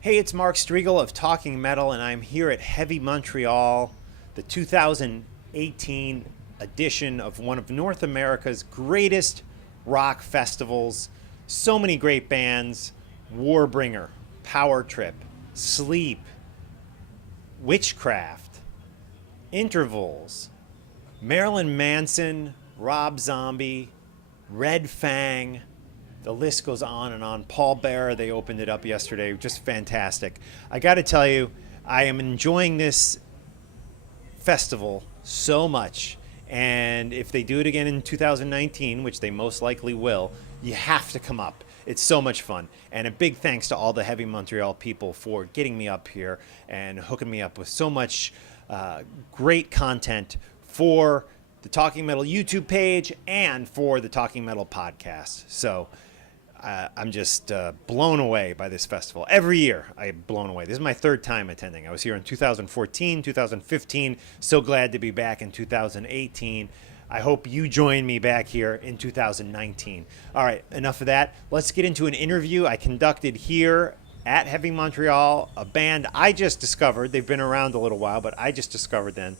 Hey, it's Mark Strigl of Talking Metal, and I'm here at Heavy Montreal, the 2018 edition of one of North America's greatest rock festivals. So many great bands: Warbringer, Power Trip, Sleep, Witchcraft, Intervals, Marilyn Manson, Rob Zombie, Red Fang. The list goes on and on. Paul Bearer, they opened it up yesterday. Just fantastic. I got to tell you, I am enjoying this festival so much. And if they do it again in 2019, which they most likely will, you have to come up. It's so much fun. And a big thanks to all the Heavy Montreal people for getting me up here and hooking me up with so much great content for the Talking Metal YouTube page and for the Talking Metal podcast. So I'm just blown away by this festival. Every year I'm blown away. This is my third time attending. I was here in 2014, 2015. So glad to be back in 2018. I hope you join me back here in 2019. All right, enough of that. Let's get into an interview I conducted here at Heavy Montreal, a band I just discovered. They've been around a little while, but I just discovered them.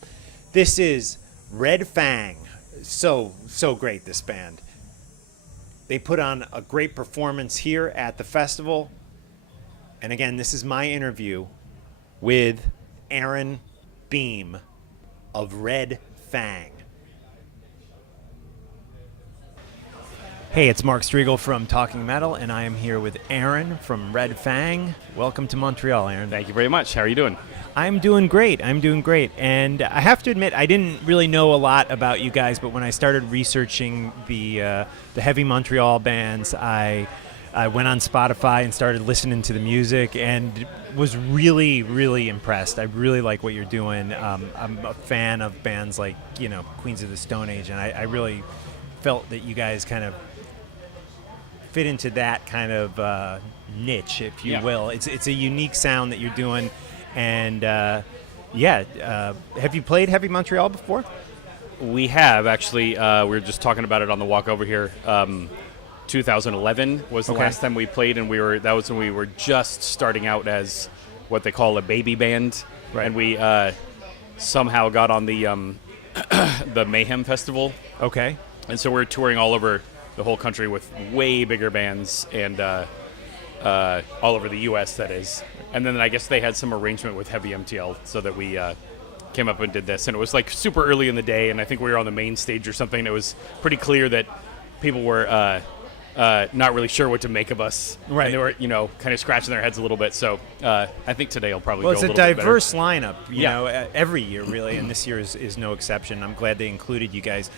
This is Red Fang. So great, this band. They put on a great performance here at the festival. And again, this is my interview with Aaron Beam of Red Fang. Hey, it's Mark Strigl from Talking Metal, and I am here with Aaron from Red Fang. Welcome to Montreal, Aaron. Thank you very much. How are you doing? I'm doing great. And I have to admit, I didn't really know a lot about you guys, but when I started researching the Heavy Montreal bands, I went on Spotify and started listening to the music and was really, really impressed. I really like what you're doing. I'm a fan of bands like, Queens of the Stone Age, and I really felt that you guys kind of fit into that kind of niche, if you will. It's a unique sound that you're doing. And have you played Heavy Montreal before? We have, actually. We were just talking about it on the walk over here. 2011 was the last time we played, and that was when we were just starting out as what they call a baby band. Right. And we somehow got on the the Mayhem Festival. Okay. And so we're touring all over the whole country with way bigger bands and all over the U.S., that is. And then I guess they had some arrangement with Heavy MTL so that we came up and did this. And it was like super early in the day, and I think we were on the main stage or something. It was pretty clear that people were not really sure what to make of us. Right. And they were, kind of scratching their heads a little bit. So I think today will probably go a little bit better. Well, it's a diverse lineup, you know, every year, really, and this year is no exception. I'm glad they included you guys.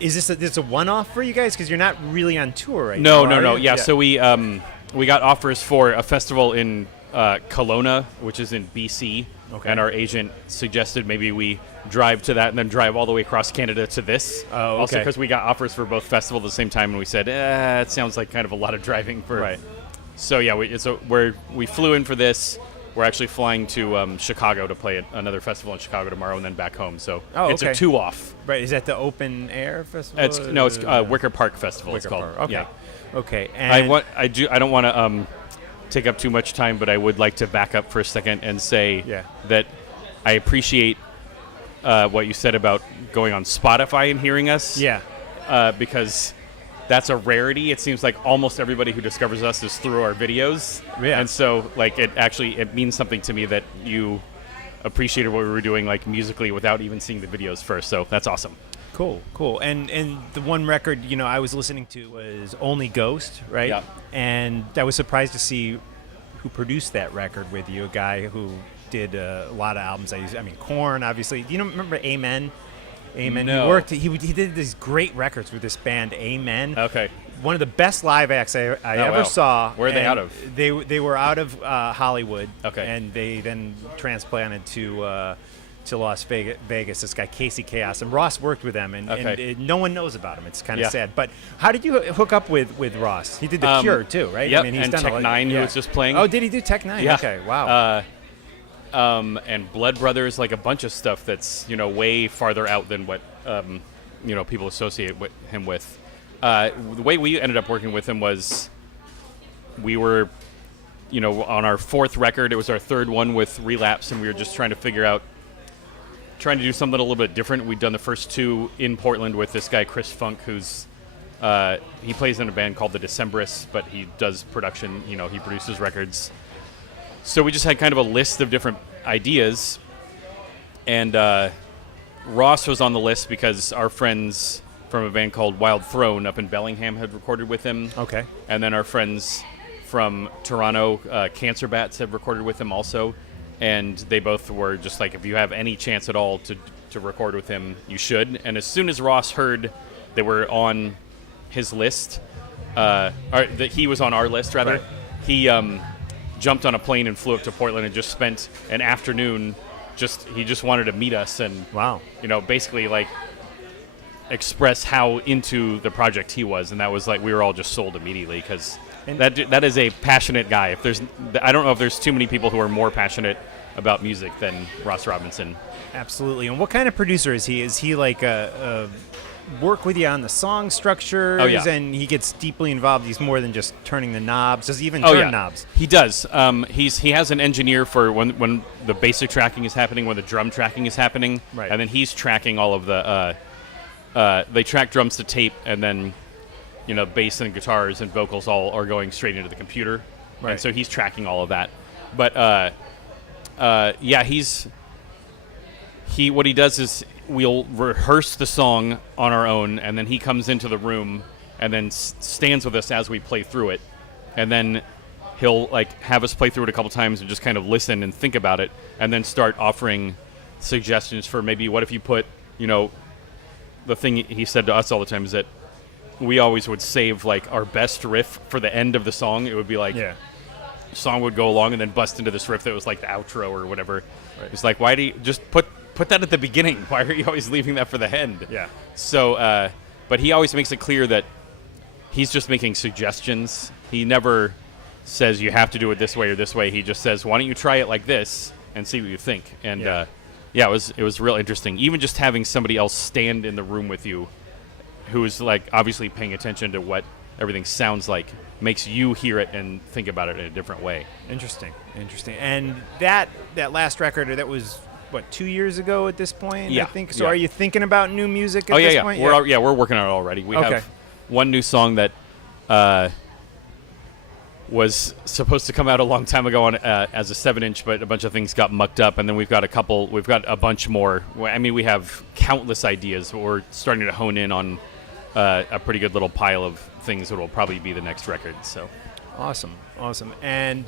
Is this a one-off for you guys? Because you're not really on tour right now. No. Yeah, so we got offers for a festival in Kelowna, which is in BC, and our agent suggested maybe we drive to that and then drive all the way across Canada to this. Oh, okay. Also, because we got offers for both festivals at the same time, and we said, it sounds like kind of a lot of driving for. Right. So yeah, we flew in for this. We're actually flying to Chicago to play at another festival in Chicago tomorrow, and then back home. So it's a 2-off. Right. Is that the open air festival? It's Wicker Park Festival. Wicker it's called. Park. Okay. Yeah. Okay. And I don't want to take up too much time, but I would like to back up for a second and say that I appreciate what you said about going on Spotify and hearing us. Yeah. Because that's a rarity. It seems like almost everybody who discovers us is through our videos. Yeah. And so, it means something to me that you appreciated what we were doing, musically, without even seeing the videos first. So that's awesome. Cool. And the one record, I was listening to was Only Ghost, right? Yeah. And I was surprised to see who produced that record with you, a guy who did a lot of albums. Korn, obviously. Do you remember Amen? Amen. No. He did these great records with this band, Amen. Okay. One of the best live acts I ever saw. Where are they out of? They were out of Hollywood. Okay. And they then transplanted to Las Vegas. This guy Casey Chaos, and Ross worked with them, and no one knows about him. It's kind of sad. But how did you hook up with Ross? He did The Cure too, right? Yep. He's and done Tech Nine, who was just playing. Oh, did he do Tech Nine? Yeah. Okay, wow. And Blood Brothers, a bunch of stuff that's way farther out than what people associate him with. The way we ended up working with him was we were on our fourth record, it was our third one with Relapse, and we were just trying to do something a little bit different. We'd done the first two in Portland with this guy, Chris Funk, who's he plays in a band called the Decemberists, but he does production, he produces records. So we just had kind of a list of different ideas, and Ross was on the list because our friends from a band called Wild Throne up in Bellingham had recorded with him. Okay. And then our friends from Toronto, Cancer Bats, have recorded with him also. And they both were just like, if you have any chance at all to record with him, you should. And as soon as Ross heard that we're on his list, or that he was on our list, rather, right. He jumped on a plane and flew up to Portland and just spent an afternoon. He just wanted to meet us and, wow, basically like express how into the project he was, and that was like we were all just sold immediately because that is a passionate guy. I don't know if there's too many people who are more passionate about music than Ross Robinson. Absolutely. And what kind of producer is he? Is he like a work with you on the song structures? Oh, yeah. And he gets deeply involved. He's more than just turning the knobs. Does he even turn knobs? He does. He has an engineer for when the basic tracking is happening, when the drum tracking is happening, right. And then he's tracking all of the. They track drums to tape, and then bass and guitars and vocals all are going straight into the computer, right. And so he's tracking all of that. But what he does is we'll rehearse the song on our own, and then he comes into the room and then stands with us as we play through it, and then he'll like have us play through it a couple times and just kind of listen and think about it, and then start offering suggestions for maybe what if you put the thing he said to us all the time is that we always would save like our best riff for the end of the song. It would be like the song would go along and then bust into this riff that was like the outro or whatever. Right. It's like, why do you just put that at the beginning? Why are you always leaving that for the end? Yeah. So, but he always makes it clear that he's just making suggestions. He never says you have to do it this way or this way. He just says, why don't you try it like this and see what you think? And it was real interesting. Even just having somebody else stand in the room with you who is like obviously paying attention to what everything sounds like makes you hear it and think about it in a different way. Interesting. And that last record, that was, 2 years ago at this point? Yeah. I think. So are you thinking about new music at this point? We're working on it already. We have one new song that was supposed to come out a long time ago on as a 7-inch, but a bunch of things got mucked up, and then we've got a bunch more. I mean, we have countless ideas, but we're starting to hone in on a pretty good little pile of things that will probably be the next record. So awesome. And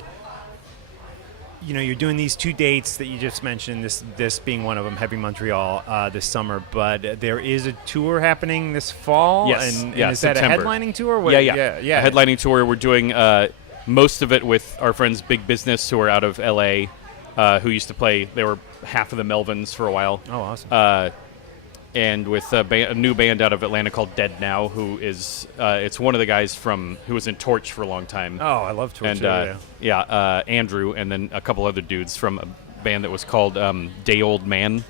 you're doing these two dates that you just mentioned, this being one of them, Heavy Montreal, this summer, but there is a tour happening this fall. Yes. And is September. That a headlining tour? Yeah. A headlining tour. We're doing most of it with our friends Big Business, who are out of LA, who used to play. They were half of the Melvins for a while. Oh, awesome. And with a new band out of Atlanta called Dead Now, who is it's one of the guys who was in Torch for a long time. Oh, I love Torch. And Andrew, and then a couple other dudes from a band that was called Day Old Man.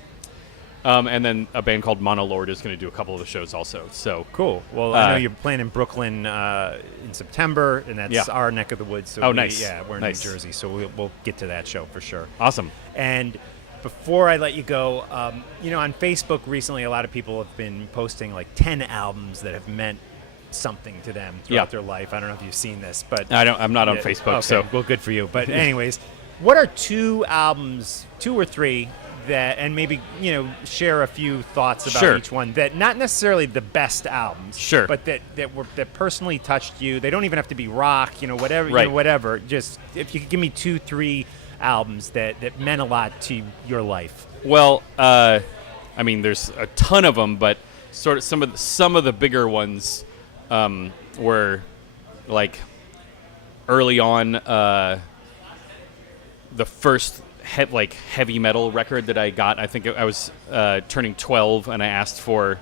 And then a band called Monolord is going to do a couple of the shows also. So cool. Well, I know you're playing in Brooklyn in September, and that's our neck of the woods. So nice. Yeah, we're in New Jersey, so we'll get to that show for sure. Awesome. And before I let you go, on Facebook recently, a lot of people have been posting like 10 albums that have meant something to them throughout their life. I don't know if you've seen this, but I'm not on Facebook. Okay, so well, good for you. But anyways, what are 2 albums, 2 or 3? That, and maybe share a few thoughts about each one, that not necessarily the best albums, but that personally touched you. They don't even have to be rock, whatever, whatever. Just if you could give me 2, 3 albums that meant a lot to your life. Well, I mean, there's a ton of them, but sort of some of the bigger ones were like early on. The first heavy metal record that I got, I think I was turning 12, and I asked for,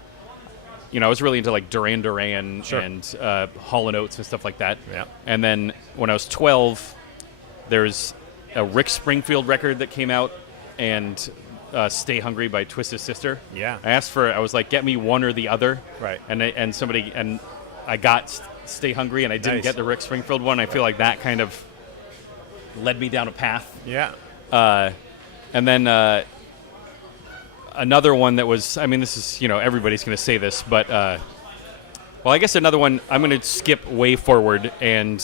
I was really into like Duran Duran and Hall & Oates and stuff like that. Yeah. And then when I was 12, there's a Rick Springfield record that came out, and Stay Hungry by Twisted Sister. Yeah. I was like, get me one or the other. Right. And I got Stay Hungry, and I didn't get the Rick Springfield one. I feel like that kind of led me down a path. Yeah. And then another one that was, I mean, this is, everybody's going to say this, but, well, I guess another one, I'm going to skip way forward and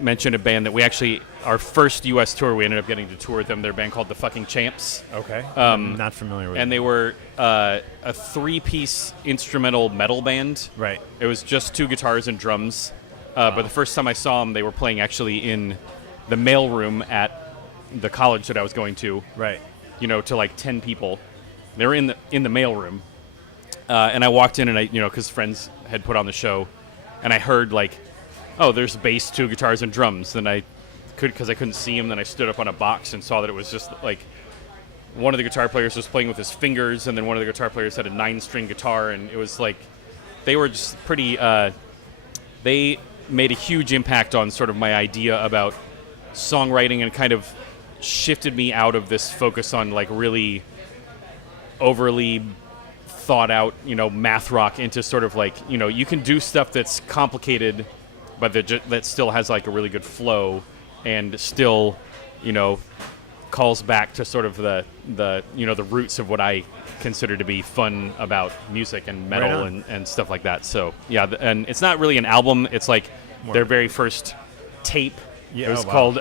mention a band that we actually, our first U.S. tour, we ended up getting to tour with them. They're a band called the Fucking Champs. Okay. I'm not familiar with And them. they were a 3-piece instrumental metal band. Right. It was just 2 guitars and drums. But the first time I saw them, they were playing actually in the mailroom at the college that I was going to. Right. To like 10 people. They were in the mailroom. And I walked in and because friends had put on the show, and I heard like, oh, there's bass, 2 guitars and drums. Then because I couldn't see him, then I stood up on a box and saw that it was just like one of the guitar players was playing with his fingers, and then one of the guitar players had a 9-string guitar, and it was like they were just pretty. They made a huge impact on sort of my idea about songwriting, and kind of shifted me out of this focus on like really overly thought out, math rock into sort of like, you can do stuff that's complicated, but that still has like a really good flow, and still, calls back to sort of the the roots of what I consider to be fun about music and metal and stuff like that. So yeah, and it's not really an album. It's like their very first tape. Yeah, it was called.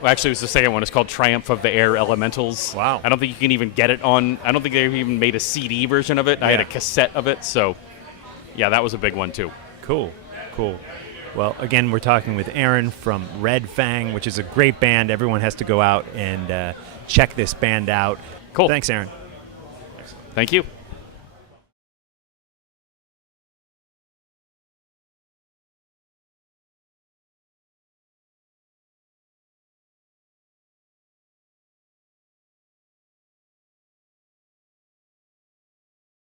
Well, actually, it was the second one. It's called Triumph of the Air Elementals. Wow. I don't think you can even get it on. I don't think they even made a CD version of it. I had a cassette of it. So yeah, that was a big one too. Cool. Well, again, we're talking with Aaron from Red Fang, which is a great band. Everyone has to go out and check this band out. Cool. Thanks, Aaron. Thank you.